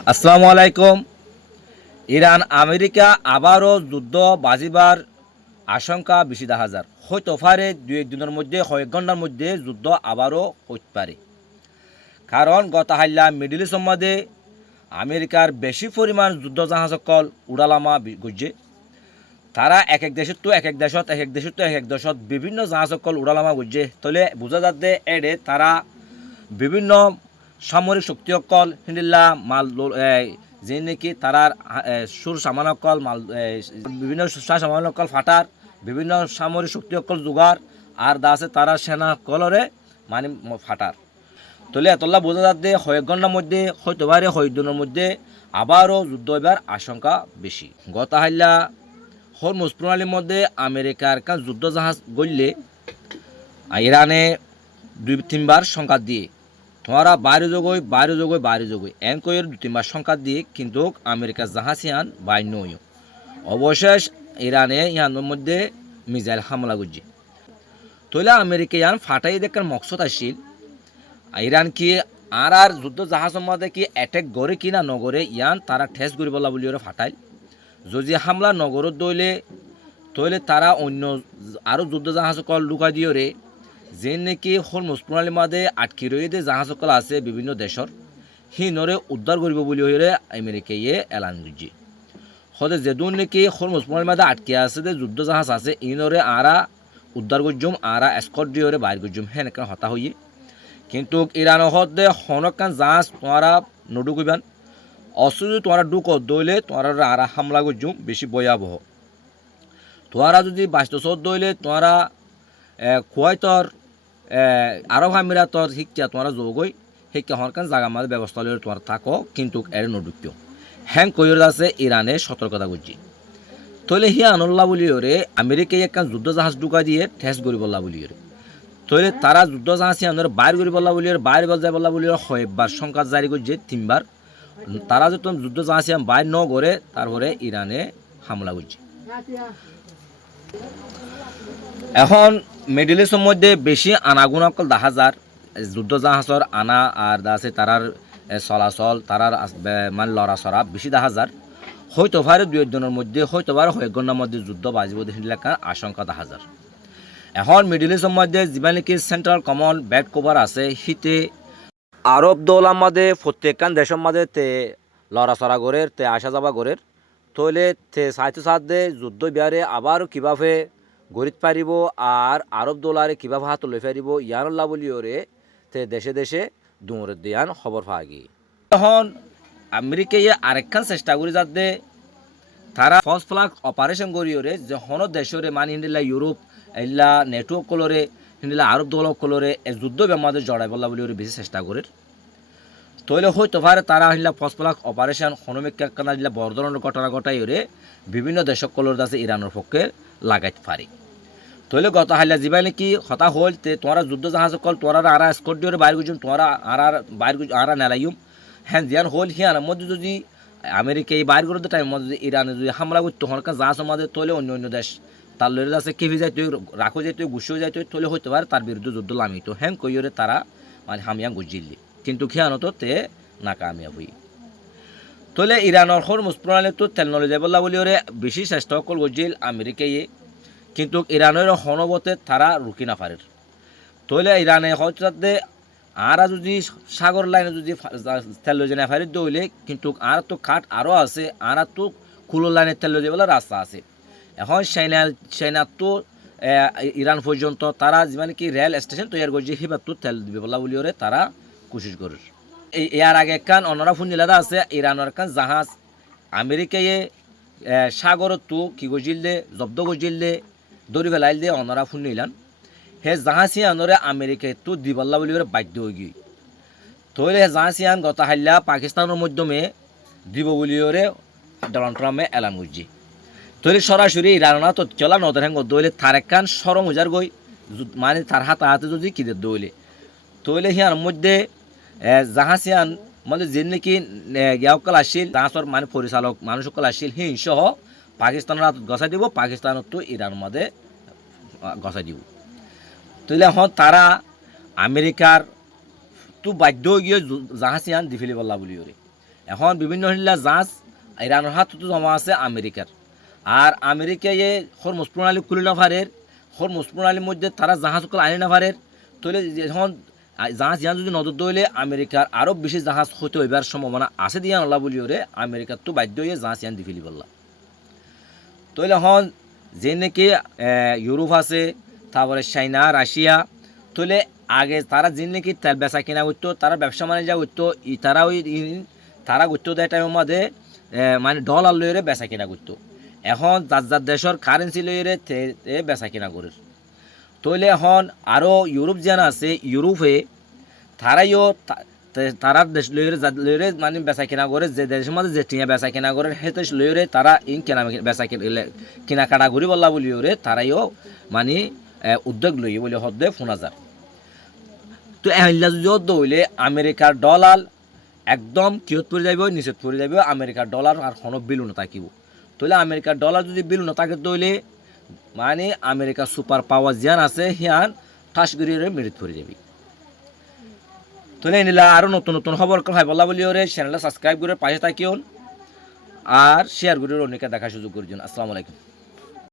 আসসালামু আলাইকুম। Iran America আবারও যুদ্ধ বাজিবার আশঙ্কা বেশি দেখা যায়। হয়তো পারে দুই একদিনের মধ্যে কয়েক ঘন্টার মধ্যে যুদ্ধ আবারও হতে পারে। কারণ গত হাল্লা মিডল ইস্টের মধ্যে আমেরিকার বেশি পরিমাণ যুদ্ধ জাহাজ সকল উড়ালামা গুজে। তারা এক এক দেশত এক এক দেশত বিভিন্ন জাহাজ সকল উড়ালামা গুজে। তলে বোঝা যাচ্ছে এডে তারা বিভিন্ন সামরিক শক্তি সকল হিন্দিল্লা মাল যে নাকি তারার সুর সামানকল মাল বিভিন্ন সামানকল ফাটার বিভিন্ন সামরিক শক্তি সকল যোগার আর দা আছে তারা সেনা কলরে মানে ফাটার তলে এতলা বোঝা যাচ্ছে কয়েক ঘন্টার মধ্যে হয়তো পারে কয়েক দিনের মধ্যে আবারও যুদ্ধ হইবার আশঙ্কা বেশি। গত হাইলা হরমুজ প্রণালীর মধ্যে আমেরিকার কান যুদ্ধ জাহাজ গড়লে ইরানে দুই তিনবার সংঘাত দিয়ে তোমরা বাইরে যোগই এন কয়ের দু তিনবার সংঘাত দিয়ে কিন্তু আমেরিকার জাহাজ ইয়ান বাইর নয়। অবশেষ ইরানে ইয়ানের মধ্যে মিসাইল হামলা করছে। তৈলে আমেরিকা ইয়ান ফাটাই দেখার মকসদ আসছিল ইরান কি আর যুদ্ধ জাহাজের মধ্যে কি অ্যাটেক করে কি না নগরে ইয়ান তারা ঠেস করি বলা বলি ওরা ফাটাইল। যদি হামলা নগরত দইলে তৈলে তারা অন্য আরও যুদ্ধ জাহাজ কল লুকাই দিয়ে রে যে নাকি হরমুজ প্রণালীর মাঝে আটকি রয়ে জাহাজ সকল আছে বিভিন্ন দেশর হিনরে উদ্ধার করব বলি হয়ে আমেরিকায় এলান করছে। হতে যেদুন নাকি হরমুজ প্রণালীর মাঝে আটকে আছে যে যুদ্ধ জাহাজ আছে ইনরে আরা উদ্ধার করজুম আরা এসকট দিয়ে বাইর করজুম হ্যাঁ এখানে হতা হইয়ে। কিন্তু ইরান হতে হনকান জাহাজ তোমারা নডুকইবান অসুযোগ তোমারা ডুক দইলে তোমারা আরা হামলা করজুম বেশি ভয়াবহ। তোমরা যদি বাস্তব দইলে তোমরা কুয়াইতর আরব আমিরাতর শিক্ষা তোমরা যোগই শিক্ষা হরকান জায়গা মাঝে ব্যবস্থা লইলে তোমার থাকো কিন্তু এর নডুক্য হ্যাং কইর আছে ইরানে সতর্কতা করছি। তৈলে হিয়া আনুল্লাহ বলি ওরে আমেরিকায় একখান যুদ্ধ জাহাজ ঢুকা দিয়ে ঠেস করি বললা বলি ওরে তৈলে তারা যুদ্ধ জাহাজ হিয়ানোর বাইর করি বললা বলি বাইর বল যায় বললা বলি কয়েকবার সংখ্যা জারি করছে তিনবার তারা যত যুদ্ধ জাহাজ হিয়ান বাইর ন করে তারপরে ইরানে হামলা করছে। এখন মিডল ইস্টের মধ্যে বেশি আনাগুনা অকল দেখা যার যুদ্ধ জাহাজর আনা আর আছে তারার চলাচল তারার মানে লড়াচড়া বেশি দেখা যার হয়তো পারে দুই একদিনের মধ্যে হয়তো পারে কয়েক ঘন্টার মধ্যে যুদ্ধ বাজিব দেখার আশঙ্কা দেখা যার। এখন মিডল ইস্টের মধ্যে যিমান নাকি সেন্ট্রাল কমন ব্যাট কভার আছে শীতে আরব দৌলার মাঝে প্রত্যেকখান দেশের মাঝে তে লড়াচড়া গড়ের তে আসা যাবা গড়ের তৈলে তে সাহিত্য সাধ্যে যুদ্ধ বিহারে আবার কীভাবে গড়িত পারিব আর আরব দৌলারে কীভাবে হাত লই পারিব ইয়ানুল্লাহ বলিওরে তে দেশে দেশে দুমরে দিয়ান খবর পাওয়া গিয়ে। তখন আমেরিকায় আরেকখান চেষ্টা করি যাতে তারা ফলস ফ্লাগ অপারেশন করিওরে যে হন দেশরে মানে হিন্দিলা ইউরোপ এলা নেটওয়ার্ক কলরে হিন্দিলা আরব দৌলত কলরে যুদ্ধ বেমাদের জড়াই বললা বলি ওরে বেশি চেষ্টা করে তৈলে হয়তো পারে তারা হিলা ফলস ফ্লাগ অপারেশন হনমিকানা দিলা বড় ধরনের ঘটনা ঘটাই ওরে বিভিন্ন দেশক কলর আছে ইরানের পক্ষে লাগাইতে পারি। তৈলে গত হাইলা যাবাই নাকি হতা হল তে তোমরা যুদ্ধ জাহাজ কল তোমরা আরা স্কট দিয়ে বাইর গুজুম তোমরা আর বাইর আরা নেলাইম হ্যাঁ জিয়ান হল হিয়ানের মধ্যে যদি আমেরিকা এই বাইর করতে টাইম মধ্যে ইরানে যদি হামলা করতো হরকার জাহাজ আমাদের তৈলে অন্য অন্য দেশ তার লড়ে আছে কেভি যাইতো রাখো যাইতো গুছিয়েও যাইতো তৈলে হইতে পারে তার বিরুদ্ধে যুদ্ধ লামিত হ্যাঁ কইরে তারা মানে হামিয়া গুজিলি কিন্তু খেয়ানত তে নাকামিয়াব হই। তৈলে ইরানের হরমুজ প্রণালী তো তেল নলে যাই বললা বলি ওরে বেশি চেষ্টা কল গজিল আমেরিকায় কিন্তু ইরানের হনবতে তারা রুকি না পারে। তৈলে ইরানে হয়তো আরা যদি সাগর লাইনে যদি তেল লই না পারে দইলে কিন্তু আর তো কাঠ আরও আছে আর তো কুলো লাইনে তেল লই বলে রাস্তা আছে। এখন চাইনা তো ইরান পর্যন্ত তারা মানে কি রেল স্টেশন তৈরি করছে সেবার তো তেল দিবে বলা বলি ওরে তারা কোশিশ করে। ইয়ার আগে কান অন্যরা ফুনিলাদা আছে ইরানের কান জাহাজ আমেরিকায় সাগরত তো কি গজিল দে জব্দ গজিল দে দৌড়ি ফেলাইল দে অন্যরা ফুন নিলান হে জাহাজিয়ানরে আমেরিকায় তো দিবল্লা বলি বাধ্য হয়ে গিয়ে তৈলে হে জাহাজিয়ান গত হাইলা পাকিস্তানের মাধ্যমে দিব বলিওরে ডোনাল্ড ট্রাম্পে এলান করছে। তৈলে সরাসরি ইরানা তো চলা নদর হ্যাঙ্গ দইলে তার একখান সরম উজার গই মানে তার হাতে হাতে যদি কিদের দইলে তৈলে হিয়ার মধ্যে জাহাজিয়ান মানে যে নাকি গিয়াকল আসছিল জাহাজর মানে পরিচালক মানুষ সকল আসছিল হিংসহ পাকিস্তানের হাত গছাই দিব পাকিস্তানত তো ইরান মধ্যে গছাই দিব। তৈলে এখন তারা আমেরিকার তো বাধ্য গিয়ে জাহাজিয়ান দি ফেলি বললা বলি ওরে এখন বিভিন্ন হইলা জাহাজ ইরানের হাততো জমা আছে আমেরিকার, আর আমেরিকায় হরমুজ প্রণালী খুলে না পারের, হরমুজ প্রণালীর মধ্যে তারা জাহাজ আনি না পারের। তাহলে যখন জাহাজ ইয়ান যদি নজর দইলে আমেরিকার আরও বেশি জাহাজ হতে হইবার সম্ভাবনা আছে দিয়া নলা বলি ওরে আমেরিকার তো বাধ্য হয়ে জাহাজ ইয়ান দি ফেলি বললা। তাহলে এখন যে নাকি ইউরোপ আছে, তারপরে চাইনা, রাশিয়া, তাহলে আগে তারা যে নাকি তেল বেচা কিনা করতো, তারা ব্যবসা বাণিজ্য করতো, তারা ওই তারা করতো দেয় টাইমের মধ্যে মানে ডলার লইরে বেচা কিনা করতো। এখন যার যার দেশের কারেন্সি লইরে বেচা কিনা করে। তাহলে এখন আরও ইউরোপ যেন আছে, ইউরোপে তারাইও তারার দেশ লইরে মানে বেচা কিনা করে, যে দেশের মধ্যে যে টিয়া বেচা কিনা করে সেই দেশ লইরে তারা ইন কেনা বেচা কিনা কাটা করি বললা বলি ওরে তারাইও মানে উদ্যোগ লই বলে হদ্দে শোনা যায়। তো এহিলা যদি হইলে আমেরিকার ডলার একদম কিহত পড়ে যাবে, নিচত পড়ে যাবে, আমেরিকার ডলার আর কোনো বিলু না থাকিব। তাহলে আমেরিকার ডলার যদি বিলু না থাকে তাহলে মানে আমেরিকার সুপার পাওয়ার জিয়ান আছে হিয়ান ঠাস গড়িয়ে মেরিট পড়ে যাবে। তাহলে নিলা আরও নতুন নতুন খবর ভাই বলা বলি ওরে চ্যানেলটা সাবস্ক্রাইব করে পাশে থাকিও আর শেয়ার করে অনেকে দেখার সুযোগ করে দিন। আসসালামু আলাইকুম।